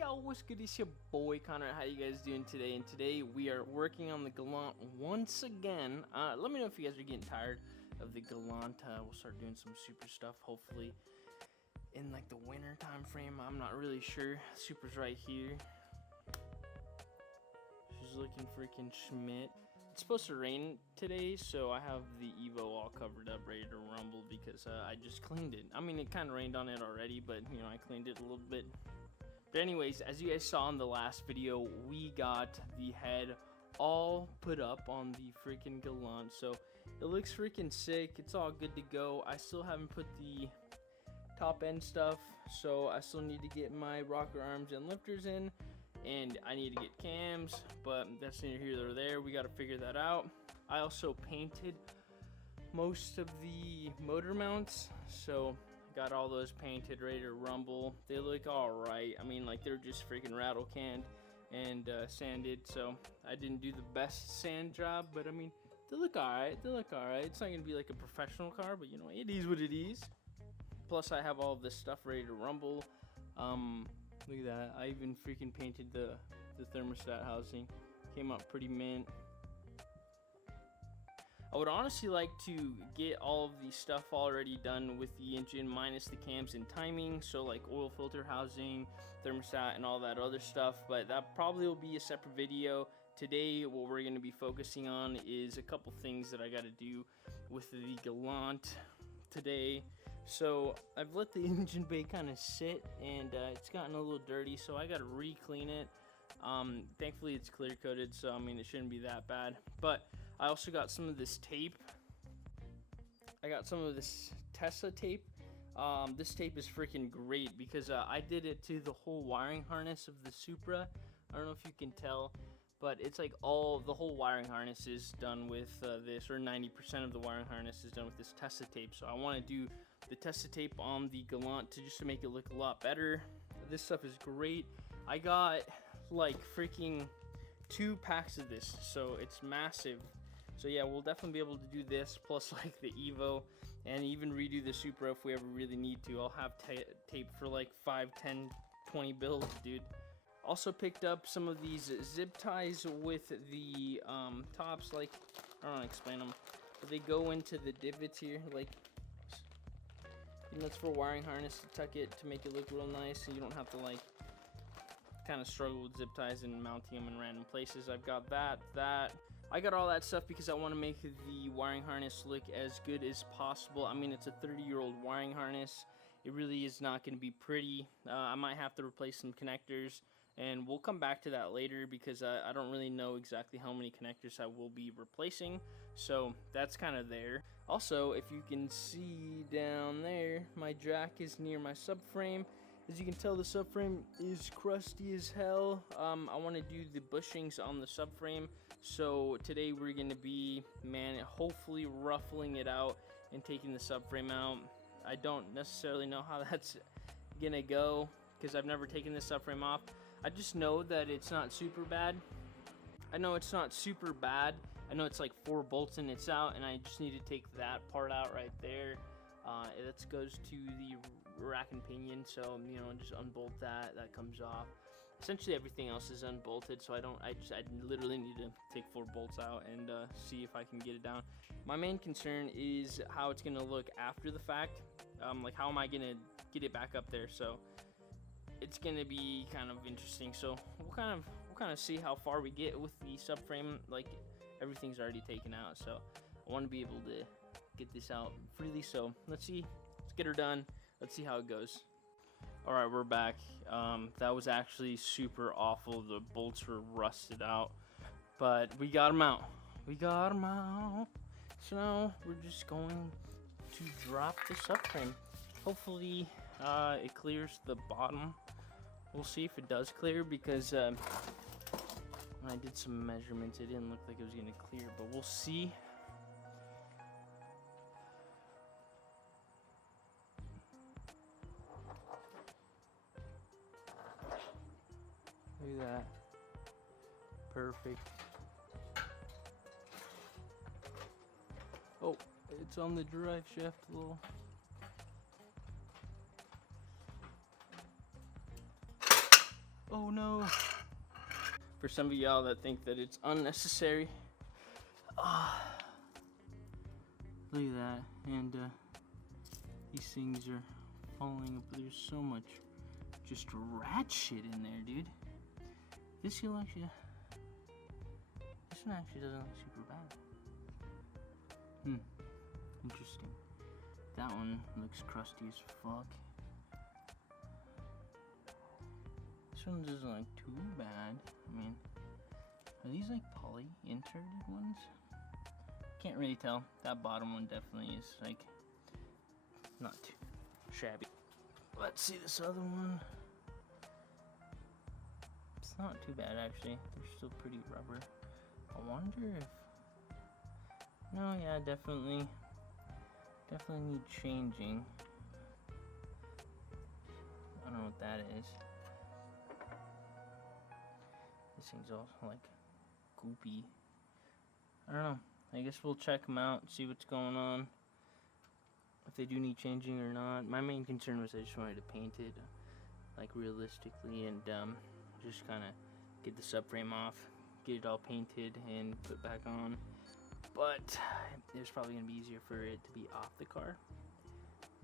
Yo, what's good? It's your boy Connor. How you guys doing today? And today we are working on the Galant once again. Let me know if you guys are getting tired of the Galant. We'll start doing some super stuff hopefully in like the winter time frame. I'm not really sure. Supra's right here. She's looking freaking Schmidt. It's supposed to rain today, so I have the Evo all covered up, ready to rumble because I just cleaned it. I mean, it kind of rained on it already, but you know, I cleaned it a little bit. But anyways, as you guys saw in the last video, we got the head all put up on the freaking Galant, so it looks freaking sick. It's all good to go. I still haven't put the top end stuff, so I still need to get my rocker arms and lifters in, and I need to get cams, but that's neither here nor there. We got to figure that out. I also painted most of the motor mounts, so got all those painted, ready to rumble. They look all right. I mean, like, they're just freaking rattle canned and sanded, so I didn't do the best sand job, but I mean, they look all right. They look all right. It's not gonna be like a professional car, but you know, it is what it is. Plus, I have all of this stuff ready to rumble. Look at that. I even freaking painted the thermostat housing. Came out pretty mint. I would honestly like to get all of the stuff already done with the engine minus the cams and timing, so like oil filter housing, thermostat, and all that other stuff, but that probably will be a separate video. Today what we're going to be focusing on is a couple things that I got to do with the Galant today. So I've let the engine bay kind of sit, and it's gotten a little dirty, so I got to re-clean it. Thankfully it's clear coated, so I mean, it shouldn't be that bad. But I also got some of this tape. I got some of this Tesla tape. This tape is freaking great because I did it to the whole wiring harness of the Supra. I don't know if you can tell, but it's like the whole wiring harness is done with this, or 90% of the wiring harness is done with this Tesla tape. So I want to do the Tesla tape on the Galant just to make it look a lot better. This stuff is great. I got like freaking 2 packs of this, so it's massive. So yeah, we'll definitely be able to do this, plus like the Evo, and even redo the Supra if we ever really need to. I'll have tape for like 5, 10, 20 builds, dude. Also picked up some of these zip ties with the tops, like, I don't know how to explain them, but they go into the divots here, like, you know, it's for wiring harness to tuck it to make it look real nice, and you don't have to like kind of struggle with zip ties and mounting them in random places. I've got that. I got all that stuff because I want to make the wiring harness look as good as possible. I mean, it's a 30-year-old wiring harness. It really is not going to be pretty. I might have to replace some connectors, and we'll come back to that later because I don't really know exactly how many connectors I will be replacing. So that's kind of there. Also, if you can see down there, my jack is near my subframe. As you can tell, the subframe is crusty as hell. I want to do the bushings on the subframe. So today we're going to be, hopefully ruffling it out and taking the subframe out. I don't necessarily know how that's going to go because I've never taken the subframe off. I just know that it's not super bad. I know it's not super bad. I know it's like 4 bolts and it's out, and I just need to take that part out right there. That goes to the rack and pinion, so you know, just unbolt that comes off. Essentially everything else is unbolted, so I literally need to take 4 bolts out and see if I can get it down. My main concern is how it's gonna look after the fact. Like, how am I gonna get it back up there? So it's gonna be kind of interesting. So we'll kind of see how far we get with the subframe. Like, everything's already taken out, so I want to be able to get this out freely. So let's see. Let's get her done. Let's see how it goes. All right, we're back. That was actually super awful. The bolts were rusted out, but we got them out. So now we're just going to drop the subframe. Hopefully it clears the bottom. We'll see if it does clear, because when I did some measurements, it didn't look like it was gonna clear, but we'll see. Look at that. Perfect. Oh, it's on the drive shaft a little. Oh no. For some of y'all that think that it's unnecessary, look at that. And these things are falling up. There's so much just rat shit in there, dude. This one actually doesn't look super bad. Interesting. That one looks crusty as fuck. This one doesn't look too bad. I mean, are these like poly inserted ones? Can't really tell. That bottom one definitely is like not too shabby. Let's see this other one. It's not too bad actually. They're still pretty rubber. I wonder if... No, yeah, definitely need changing. I don't know what that is. This thing's all like goopy. I don't know. I guess we'll check them out, see what's going on, if they do need changing or not. My main concern was I just wanted to paint it like realistically and just kind of get the subframe off, get it all painted and put back on. But it was probably gonna be easier for it to be off the car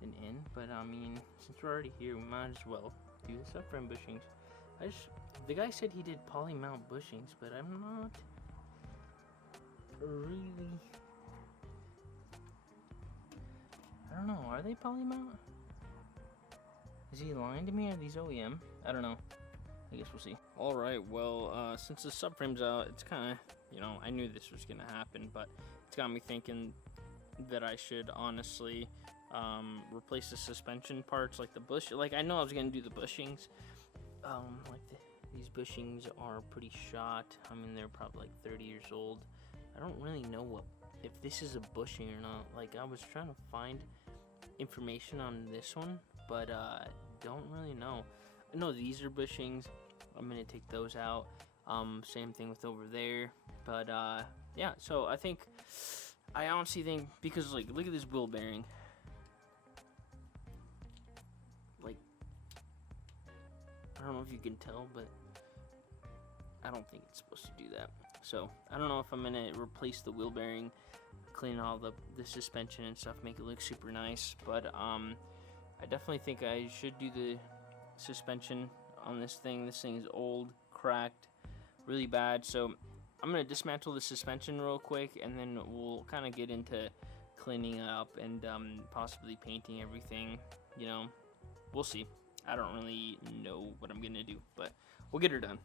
than in. But I mean, since we're already here, we might as well do the subframe bushings. The guy said he did poly mount bushings, but I'm not really. I don't know. Are they poly mount? Is he lying to me? Are these OEM? I don't know. I guess we'll see. All right. Well, since the subframe's out, it's kind of, you know, I knew this was gonna happen, but it's got me thinking that I should honestly replace the suspension parts, like the bush. Like I know I was gonna do the bushings. These bushings are pretty shot. I mean, they're probably like 30 years old. I don't really know if this is a bushing or not. Like I was trying to find information on this one, but don't really know. No, these are bushings. I'm gonna take those out. Same thing with over there. But yeah, so I honestly think, because like look at this wheel bearing. Like, I don't know if you can tell, but I don't think it's supposed to do that. So I don't know if I'm gonna replace the wheel bearing, clean all the suspension and stuff, make it look super nice. But I definitely think I should do the suspension on this thing. This thing is old, cracked, really bad. So I'm gonna dismantle the suspension real quick, and then we'll kind of get into cleaning it up and possibly painting everything. You know, we'll see. I don't really know what I'm gonna do, but we'll get her done.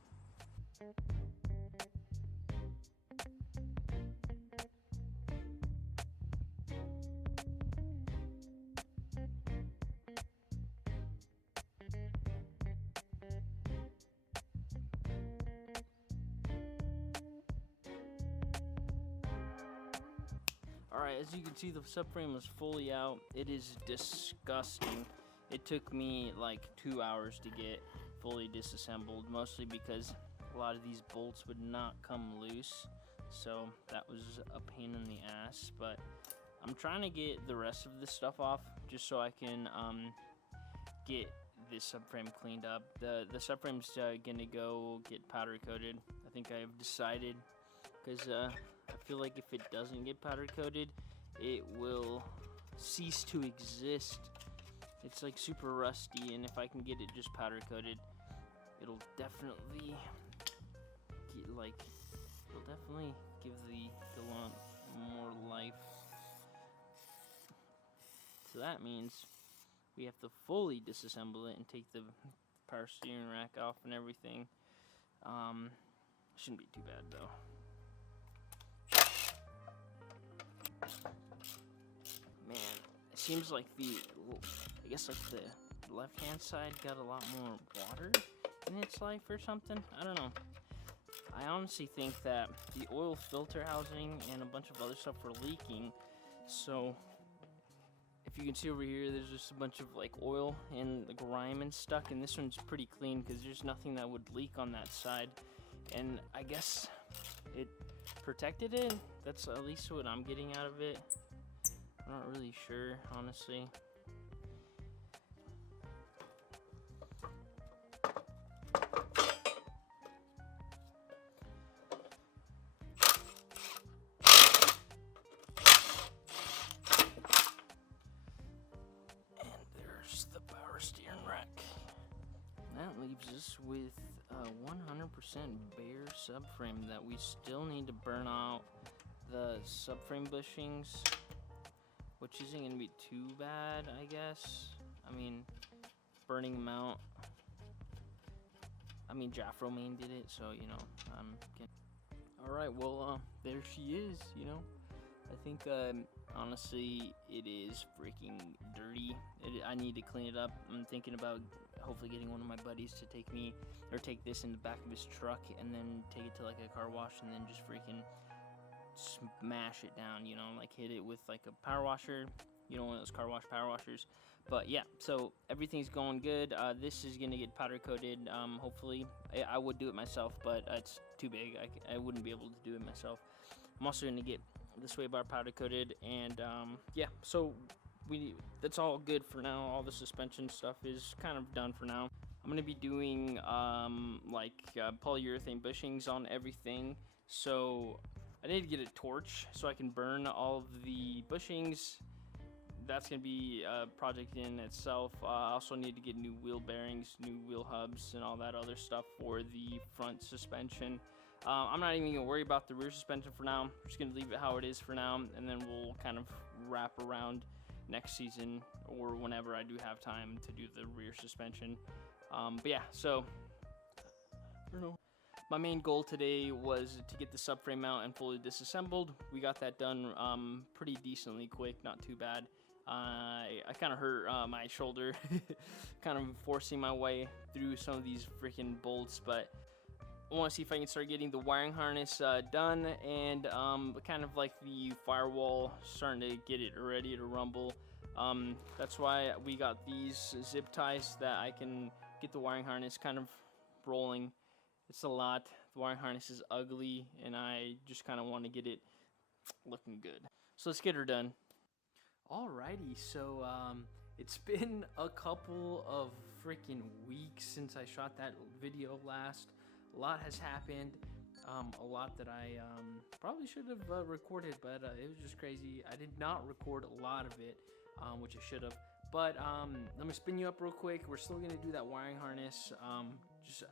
Alright, as you can see, the subframe is fully out. It is disgusting. It took me like 2 hours to get fully disassembled, mostly because a lot of these bolts would not come loose. So that was a pain in the ass, but I'm trying to get the rest of this stuff off just so I can get this subframe cleaned up. The subframe's gonna go get powder coated. I think I've decided, because I feel like if it doesn't get powder coated, it will cease to exist. It's like super rusty, and if I can get it just powder coated, it'll definitely give the Galant more life. So that means we have to fully disassemble it and take the power steering rack off and everything. Shouldn't be too bad though. Man, it seems like I guess like the left-hand side got a lot more water in its life or something. I don't know. I honestly think that the oil filter housing and a bunch of other stuff were leaking. So if you can see over here, there's just a bunch of like oil and the grime and stuck, and this one's pretty clean because there's nothing that would leak on that side. And I guess it protected it. That's at least what I'm getting out of it. I'm not really sure, honestly. leaves us with a 100% bare subframe that we still need to burn out the subframe bushings, which isn't going to be too bad, I guess. I mean, burning them out. I mean, Jaffro Main did it, so, you know, I'm getting... Alright, well, there she is, you know. I think, honestly, it is freaking dirty. I need to clean it up. I'm thinking about hopefully getting one of my buddies to take this in the back of his truck and then take it to, like, a car wash and then just freaking smash it down, you know, like hit it with like a power washer, you know, one of those car wash power washers. But yeah, so everything's going good. This is gonna get powder coated, hopefully. I would do it myself, but it's too big. I wouldn't be able to do it myself. I'm also gonna get the sway bar powder coated, and yeah, so that's all good for now. All the suspension stuff is kind of done for now. I'm gonna be doing polyurethane bushings on everything, so I need to get a torch so I can burn all of the bushings. That's going to be a project in itself. I also need to get new wheel bearings, new wheel hubs, and all that other stuff for the front suspension. I'm not even going to worry about the rear suspension for now. I'm just going to leave it how it is for now, and then we'll kind of wrap around next season or whenever I do have time to do the rear suspension. But yeah, so I don't know. My main goal today was to get the subframe out and fully disassembled. We got that done pretty decently quick, not too bad. I kind of hurt my shoulder, kind of forcing my way through some of these freaking bolts, but I want to see if I can start getting the wiring harness done and kind of like the firewall, starting to get it ready to rumble. That's why we got these zip ties that I can get the wiring harness kind of rolling. It's a lot. The wiring harness is ugly, and I just kind of want to get it looking good. So let's get her done. Alrighty, so it's been a couple of freaking weeks since I shot that video last. A lot has happened. A lot that I probably should have recorded, but it was just crazy. I did not record a lot of it, which I should have. But let me spin you up real quick. We're still gonna do that wiring harness.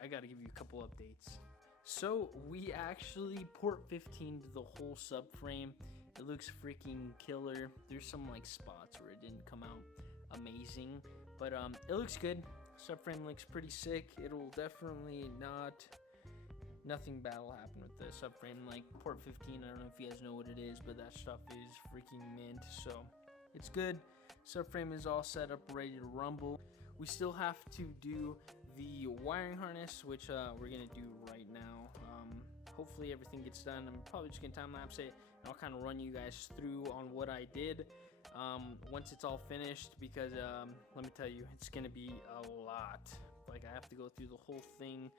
I gotta give you a couple updates. So we actually port 15'd the whole subframe. It looks freaking killer. There's some like spots where it didn't come out amazing, but it looks good. Subframe looks pretty sick. It'll definitely nothing bad will happen with the subframe. Like port 15, I don't know if you guys know what it is, but that stuff is freaking mint, so it's good. Subframe is all set up, ready to rumble. We still have to do the wiring harness, which we're gonna do right now. Hopefully everything gets done. I'm probably just gonna time lapse it, and I'll kind of run you guys through on what I did once it's all finished, because let me tell you, it's gonna be a lot. Like I have to go through the whole thing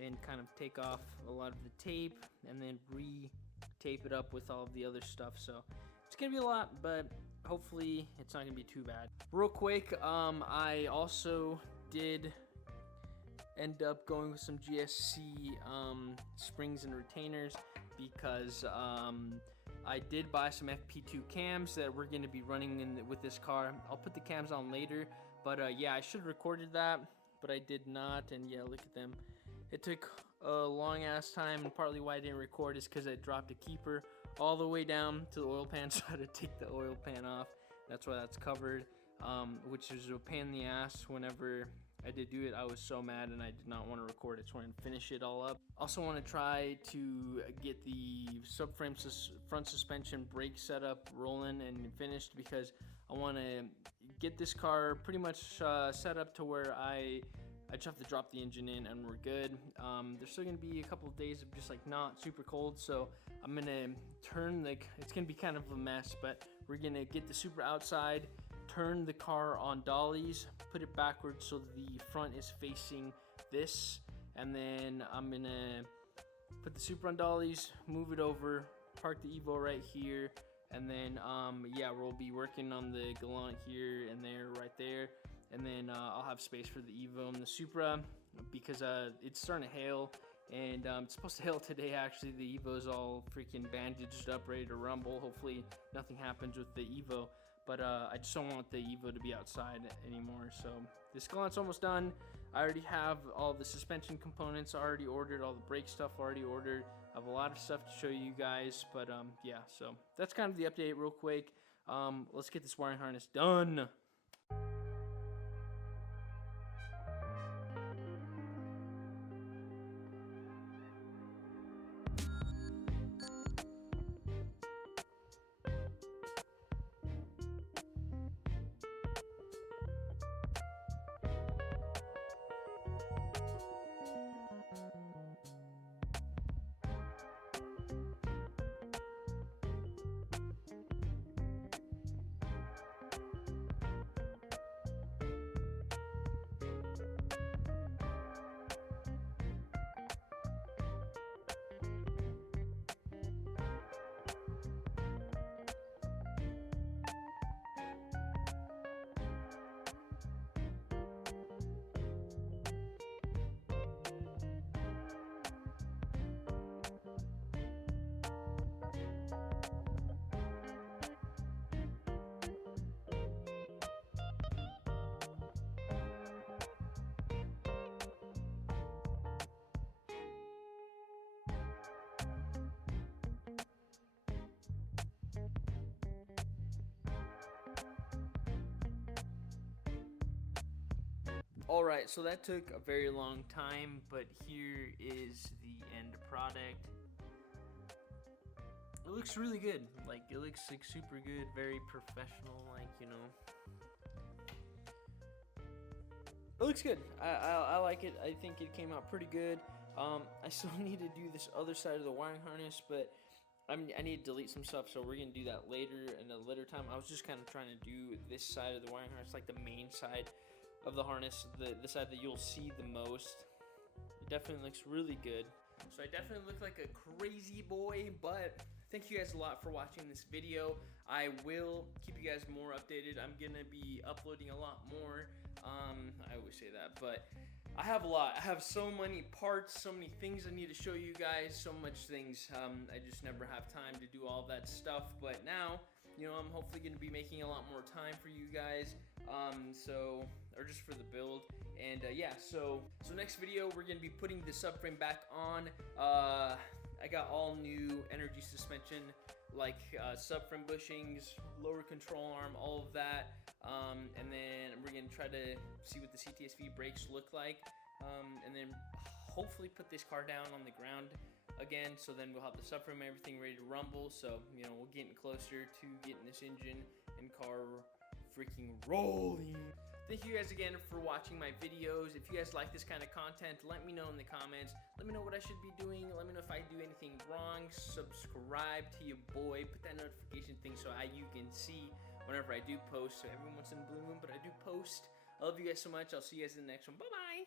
and kind of take off a lot of the tape and then re-tape it up with all of the other stuff. So it's gonna be a lot, but hopefully it's not gonna be too bad. Real quick, I also did end up going with some GSC springs and retainers, because I did buy some FP2 cams that we're going to be running with this car. I'll put the cams on later, but yeah, I should have recorded that, but I did not. And yeah, look at them. It took a long ass time, and partly why I didn't record is because I dropped a keeper all the way down to the oil pan, so I had to take the oil pan off. That's why that's covered, which is a pain in the ass. Whenever I did do it, I was so mad, and I did not want to record it. So I want to finish it all up. Also want to try to get the subframe front suspension brake setup rolling and finished, because I want to get this car pretty much set up to where I just have to drop the engine in and we're good. There's still gonna be a couple of days of just like not super cold, so I'm gonna turn it's gonna be kind of a mess, but we're gonna get the Supra outside, turn the car on dollies, put it backwards so the front is facing this, and then I'm gonna put the Supra on dollies, move it over, park the Evo right here, and then yeah, we'll be working on the Galant here and there, right there, and then I'll have space for the Evo and the Supra, because it's starting to hail, and it's supposed to hail today. Actually, the Evo's all freaking bandaged up, ready to rumble. Hopefully nothing happens with the Evo, but I just don't want the Evo to be outside anymore. So this Galant's almost done. I already have all the suspension components already ordered, all the brake stuff already ordered. I have a lot of stuff to show you guys, but yeah, so that's kind of the update real quick. Let's get this wiring harness done. Alright, so that took a very long time, but here is the end product. It looks really good. Like, it looks like super good, very professional, like, you know. It looks good. I like it. I think it came out pretty good. I still need to do this other side of the wiring harness, but I need to delete some stuff, so we're going to do that later in a later time. I was just kind of trying to do this side of the wiring harness, like the main side of the harness, the side that you'll see the most. It definitely looks really good. So I definitely look like a crazy boy, but thank you guys a lot for watching this video. I will keep you guys more updated. I'm gonna be uploading a lot more. I always say that, but I have a lot. I have so many parts, so many things I need to show you guys, so much things. I just never have time to do all that stuff, but now, you know, I'm hopefully going to be making a lot more time for you guys, or just for the build, and yeah, so next video, we're going to be putting the subframe back on. I got all new energy suspension, like subframe bushings, lower control arm, all of that, and then we're going to try to see what the CTSV brakes look like, and then hopefully put this car down on the ground again, so then we'll have the subframe and everything ready to rumble. So, you know, we're getting closer to getting this engine and car freaking rolling. Thank you guys again for watching my videos. If you guys like this kind of content, let me know in the comments. Let me know what I should be doing. Let me know if I do anything wrong. Subscribe to your boy. Put that notification thing so you can see whenever I do post. So every once in a blue moon, but I do post. I love you guys so much. I'll see you guys in the next one. Bye-bye.